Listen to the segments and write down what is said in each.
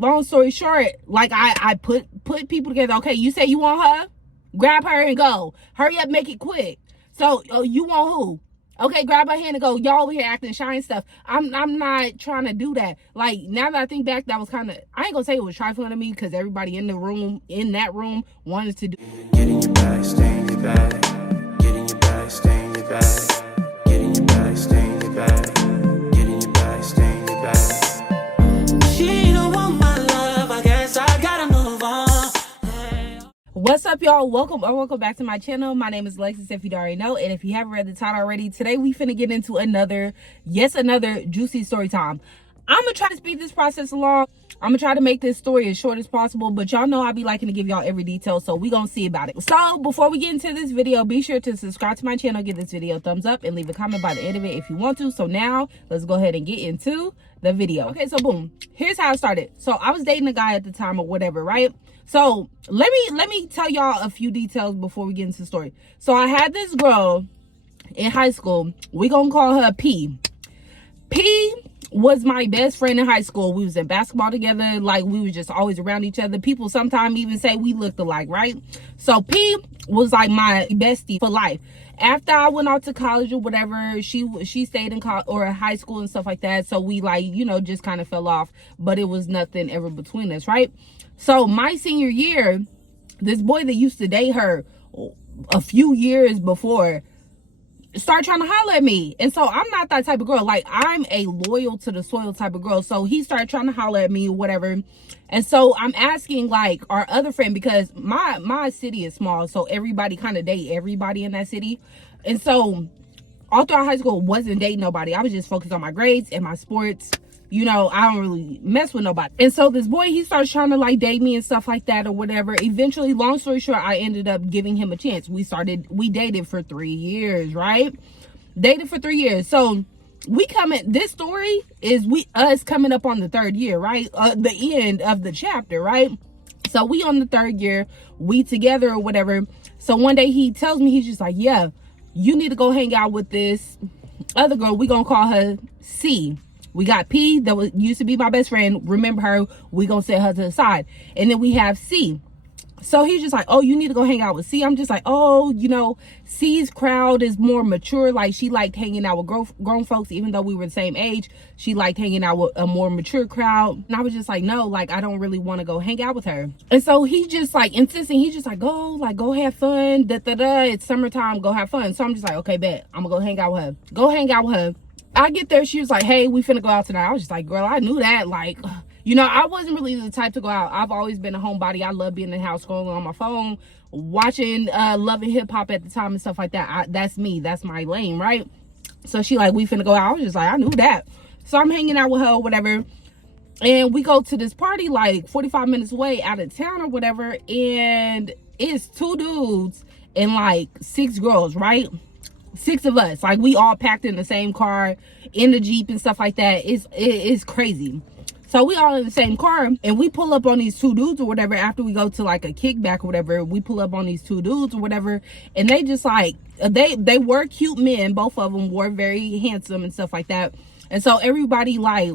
long story short, like I put people together. Okay, you say you want her? Grab her and go. Hurry up, make it quick. So, you want who? Okay, grab her hand and go. Y'all over here acting shy and stuff. I'm not trying to do that. Like, now that I think back, that was kind of, I ain't gonna say it was trifling to me, because everybody in that room wanted to do. Get in your bag, stay in your bag. Get in your bag, stay in your bag. Get in your bag, stay in your bag. Get in your bag, stay in your bag. She don't want my love, I guess I gotta move on. Hey. What's up, y'all? Welcome back to my channel. My name is Lexus, if you already know, and if you haven't read the title already, today we finna get into another juicy story time. I'm gonna try to speed this process along. I'm gonna try to make this story as short as possible, but y'all know I be liking to give y'all every detail, so we gonna see about it. So before we get into this video, be sure to subscribe to my channel, give this video a thumbs up, and leave a comment by the end of it if you want to. So now let's go ahead and get into the video. Okay, so boom, here's how it started. So I was dating a guy at the time or whatever, right? So let me tell y'all a few details before we get into the story. So I had this girl in high school. We gonna call her P. P was my best friend in high school. We was in basketball together. Like, we was just always around each other. People sometimes even say we looked alike, right? So P was like my bestie for life. After I went out to college or whatever, she stayed in college or high school and stuff like that. So we, like, you know, just kind of fell off, but it was nothing ever between us, right? So my senior year, this boy that used to date her a few years before start trying to holler at me. And so I'm not that type of girl. Like, I'm a loyal to the soil type of girl. So he started trying to holler at me or whatever. And so I'm asking, like, our other friend, because my city is small, so everybody kind of date everybody in that city. And so all throughout high school, wasn't dating nobody. I was just focused on my grades and my sports. You know, I don't really mess with nobody. And so this boy, he starts trying to, like, date me and stuff like that or whatever. Eventually, long story short, I ended up giving him a chance. We dated for 3 years, right? Dated for 3 years. So this story is us coming up on the 3rd year, right? The end of the chapter, right? So we on the 3rd year, we together or whatever. So one day he tells me, he's just like, yeah, you need to go hang out with this other girl. We gonna call her C. We got P, that used to be my best friend. Remember her? We gonna set her to the side. And then we have C. So he's just like, oh, you need to go hang out with C. I'm just like, oh, you know, C's crowd is more mature. Like, she liked hanging out with grown folks, even though we were the same age. She liked hanging out with a more mature crowd. And I was just like, no, like, I don't really want to go hang out with her. And so he just like insisting. He's just like, go have fun. It's summertime. Go have fun. So I'm just like, okay, bet. I'm gonna go hang out with her. Go hang out with her. I get there, she was like, hey, we finna go out tonight. I was just like, girl, I knew that. Like, you know, I wasn't really the type to go out. I've always been a homebody. I love being in the house, scrolling on my phone, watching Love and Hip Hop at the time and stuff like that. That's me. That's my lane, right? So she like, we finna go out. I was just like, I knew that. So I'm hanging out with her or whatever. And we go to this party like 45 minutes away out of town or whatever. And it's 2 dudes and like 6 girls, right? 6 of us, like, we all packed in the same car, in the Jeep and stuff like that. It's crazy. So we all in the same car, and we pull up on these 2 dudes or whatever. After we go to like a kickback or whatever, we pull up on these 2 dudes or whatever, and they just like, they were cute men. Both of them were very handsome and stuff like that. And so everybody like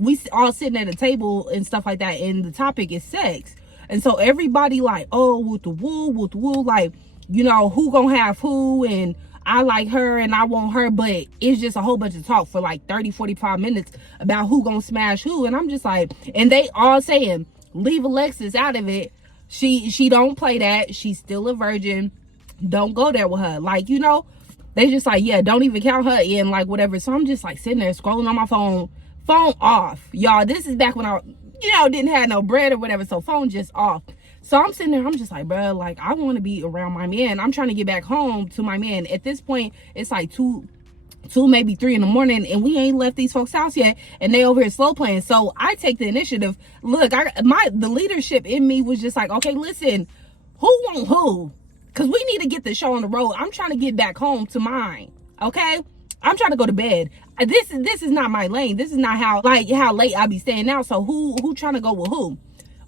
we all sitting at a table and stuff like that, and the topic is sex. And so everybody like, oh, with the woo, like, you know, who gonna have who, and I like her and I want her. But it's just a whole bunch of talk for like 30-45 minutes about who gonna smash who. And I'm just like, and they all saying, leave Alexis out of it. She don't play that. She's still a virgin. Don't go there with her. Like, you know, they just like, yeah, don't even count her in, like, whatever. So I'm just like sitting there scrolling on my phone off. Y'all, this is back when I, you know, didn't have no bread or whatever. So phone just off. So I'm sitting there, I'm just like, bro, like, I want to be around my man. I'm trying to get back home to my man. At this point, it's like 2, maybe 3 in the morning, and we ain't left these folks' house yet, and they over here slow playing. So I take the initiative. Look, the leadership in me was just like, okay, listen, who want who? Because we need to get the show on the road. I'm trying to get back home to mine, okay? I'm trying to go to bed. This is not my lane. This is not how late I be staying out. So who trying to go with who?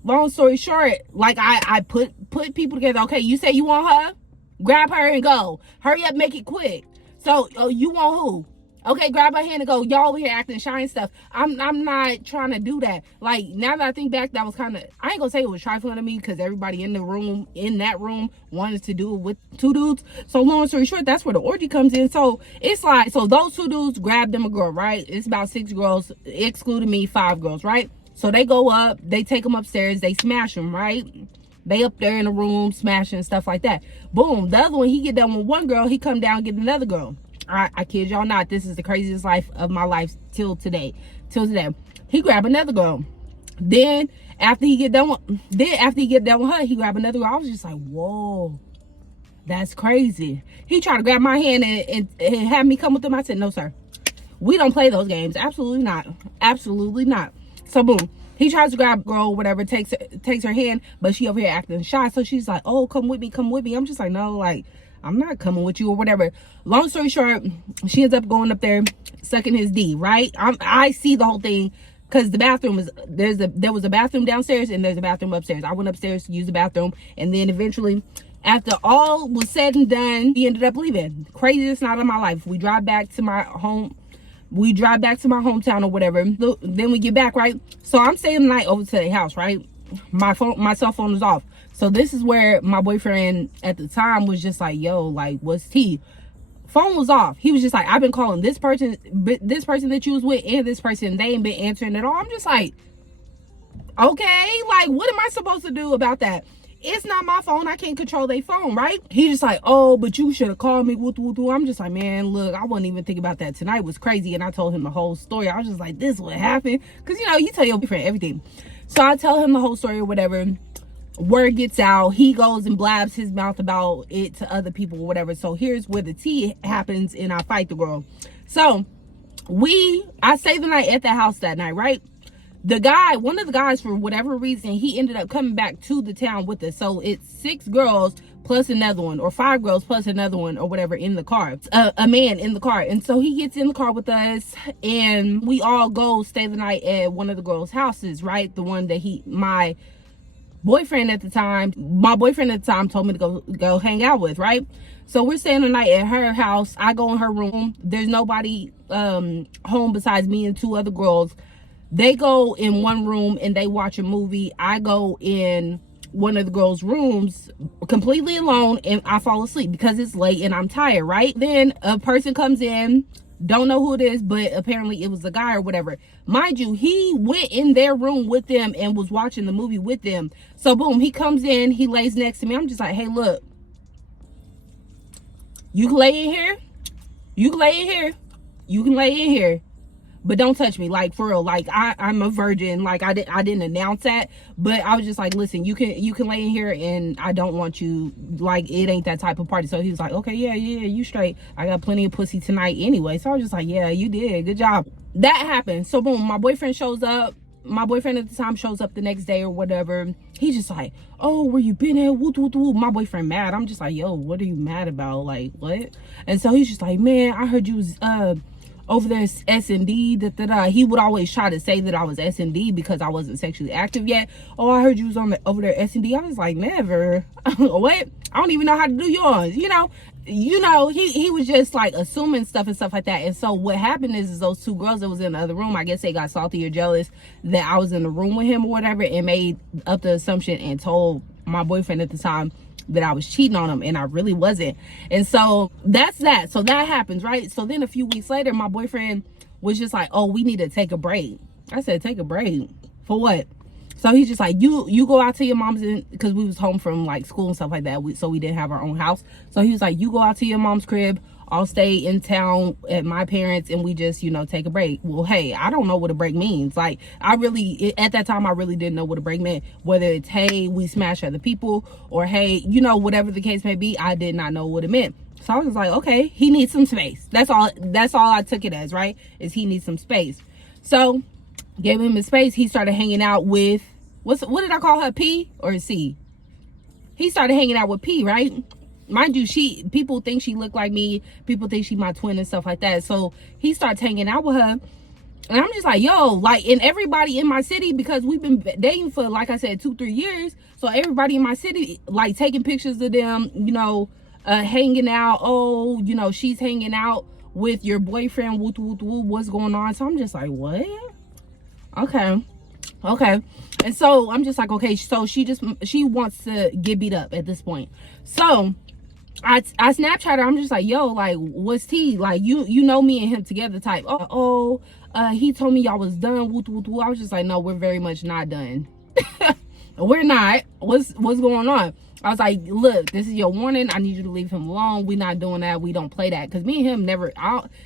Long story short, like, I put people together. Okay, you say you want her? Grab her and go. Hurry up, make it quick. So, you want who? Okay, grab her hand and go, y'all over here acting shy and stuff. I'm not trying to do that. Like, now that I think back, that was kind of, I ain't gonna say it was trifling to me because everybody in that room wanted to do it with two dudes. So long story short, that's where the orgy comes in. So it's like, so those two dudes grabbed them a girl, right? It's about 6 girls, excluding me, 5 girls, right? So they go up, they take them upstairs, they smash them, right? They up there in the room smashing and stuff like that. Boom, the other one, he get done with one girl, he come down and get another girl. I kid y'all not, this is the craziest life of my life till today. He grab another girl. Then after he get done with her, he grab another girl. I was just like, whoa, that's crazy. He tried to grab my hand and have me come with him. I said, no, sir. We don't play those games. Absolutely not. Absolutely not. So boom. He tries to grab a girl, whatever, takes her hand, but she over here acting shy. So she's like, oh, come with me, come with me. I'm just like, no, like, I'm not coming with you or whatever. Long story short, she ends up going up there, sucking his D, right? I see the whole thing because the bathroom is, there was a bathroom downstairs and there's a bathroom upstairs. I went upstairs to use the bathroom, and then eventually, after all was said and done, he ended up leaving. Craziest night of my life. We drive back to my home. We drive back to my hometown or whatever. Then we get back, right? So I'm staying the night over to their house, right? My cell phone is off. So this is where my boyfriend at the time was just like, yo, like, what's tea? Phone was off. He was just like, I've been calling this person that you was with and this person. They ain't been answering at all. I'm just like, okay, like, what am I supposed to do about that? It's not my phone. I can't control their phone, right? He just like, oh, but you should have called me. I'm just like, man, look, I wasn't even thinking about that. Tonight was crazy. And I told him the whole story. I was just like, this is what happened. Because, you know, you tell your boyfriend everything. So I tell him the whole story or whatever. Word gets out. He goes and blabs his mouth about it to other people or whatever. So here's where the tea happens and I fight the girl. So I stayed the night at the house that night, right? One of the guys, for whatever reason, he ended up coming back to the town with us. So it's 6 girls plus another one, or 5 girls plus another one, or whatever, in the car. A man in the car. And so he gets in the car with us, and we all go stay the night at one of the girls' houses, right? The one that my boyfriend at the time told me to go hang out with, right? So we're staying the night at her house. I go in her room. There's nobody home besides me and 2 other girls. They go in one room and they watch a movie. I go in one of the girls' rooms completely alone and I fall asleep because it's late and I'm tired, right? Then a person comes in, don't know who it is, but apparently it was a guy or whatever. Mind you, he went in their room with them and was watching the movie with them. So boom, he comes in, he lays next to me. I'm just like, hey, look, you can lay in here. You can lay in here. You can lay in here. But don't touch me, like, for real. Like, I'm a virgin. Like, I didn't announce that, but I was just like, listen, you can lay in here, and I don't want you, like, it ain't that type of party. So he was like, okay, yeah, you straight. I got plenty of pussy tonight anyway. So I was just like, yeah, you did, good job. That happened. So boom, my boyfriend shows up. My boyfriend at the time shows up the next day or whatever. He's just like, oh, where you been at? Woo, woo, woo. My boyfriend mad. I'm just like, yo, what are you mad about? Like, what? And so he's just like, man, I heard you was over there S&D, He would always try to say that I was S&D because I wasn't sexually active yet. Oh, I heard you was over there S&D. I was like, never. What? I don't even know how to do yours. You know, he was just like assuming stuff and stuff like that. And so what happened is those 2 girls that was in the other room, I guess they got salty or jealous that I was in the room with him or whatever, and made up the assumption and told my boyfriend at the time that I was cheating on him, and I really wasn't. And so that's that. So that happens, right? So then a few weeks later, my boyfriend was just like, oh, we need to take a break. I said, take a break? For what? So he's just like, you go out to your mom's, because we was home from like school and stuff like that, so we didn't have our own house. So he was like, you go out to your mom's crib, I'll stay in town at my parents, and we just, take a break. Well, hey, I don't know what a break means. Like, at that time, I really didn't know what a break meant. Whether it's, hey, we smash other people, or hey, whatever the case may be, I did not know what it meant. So I was like, okay, he needs some space. That's all I took it as, right? Is he needs some space. So gave him his space. He started hanging out with, what did I call her, P or C? He started hanging out with P, right? Mind you, people think she looked like me. People think she my twin and stuff like that. So he starts hanging out with her. And I'm just like, yo, like, and everybody in my city, because we've been dating for, like I said, 2-3 years. So everybody in my city, like, taking pictures of them, hanging out. Oh, she's hanging out with your boyfriend, woo woo woo, what's going on? So I'm just like, what? Okay. And so I'm just like, okay, so she wants to get beat up at this point. So I Snapchat her. I'm just like, yo, like, what's tea? Like, you know me and him together type. He told me y'all was done. Woo woo woo. I was just like, no, we're very much not done. We're not. What's going on? I was like, look, this is your warning. I need you to leave him alone. We're not doing that. We don't play that. Because me and him never,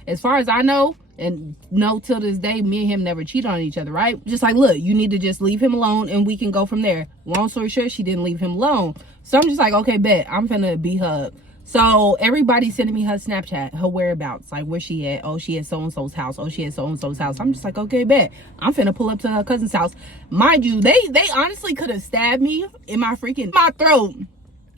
as far as I know, and know till this day, me and him never cheat on each other, right? Just like, look, you need to just leave him alone and we can go from there. Long story short, she didn't leave him alone. So I'm just like, okay, bet. I'm finna beat her up. So everybody's sending me her Snapchat, her whereabouts, like where she at. Oh, she at so-and-so's house. Oh, she at so-and-so's house. I'm just like, okay, bet. I'm finna pull up to her cousin's house. Mind you, they honestly could have stabbed me in my throat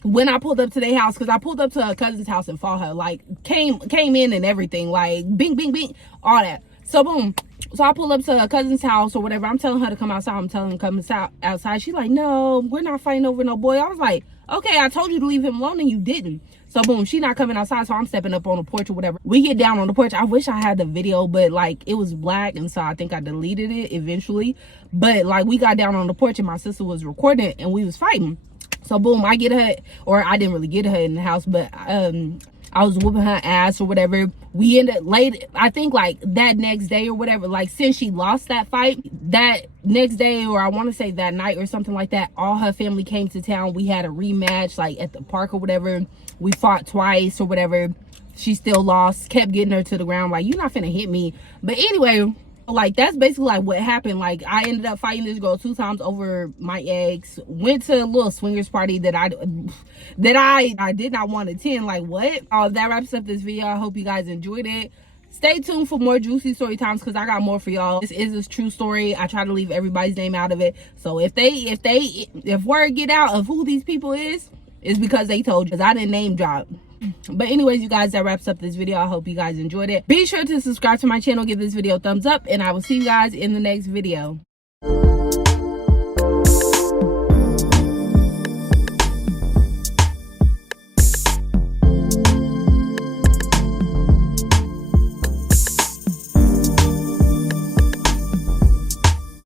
when I pulled up to their house, because I pulled up to her cousin's house and fought her. Like, came in and everything. Like, bing, bing, bing, all that. So, boom. So I pull up to her cousin's house or whatever. I'm telling her to come outside. I'm telling her to come outside. She's like, no, we're not fighting over no boy. I was like, okay, I told you to leave him alone and you didn't. So boom, she not coming outside, so I'm stepping up on the porch or whatever. We get down on the porch. I wish I had the video, but like it was black, and so I think I deleted it eventually. But like we got down on the porch and my sister was recording and we was fighting. So boom, I get her, or I didn't really get her in the house, but I was whooping her ass or whatever. We ended late, I think like that next day or whatever, like since she lost that fight, that next day, or I want to say that night or something like that, all her family came to town. We had a rematch like at the park or whatever. We fought twice or whatever. She still lost, kept getting her to the ground like, you're not finna hit me. But anyway, like that's basically like what happened. Like I ended up fighting this girl 2 times over my ex. Went to a little swingers party that I did not want to attend. Like what? That wraps up this video. I hope you guys enjoyed it. Stay tuned for more juicy story times because I got more for y'all. This is a true story. I try to leave everybody's name out of it. So if word get out of who these people is, it's because they told you, because I didn't name drop. But anyways, you guys, that wraps up this video. I hope you guys enjoyed it. Be sure to subscribe to my channel, give this video a thumbs up, and I will see you guys in the next video.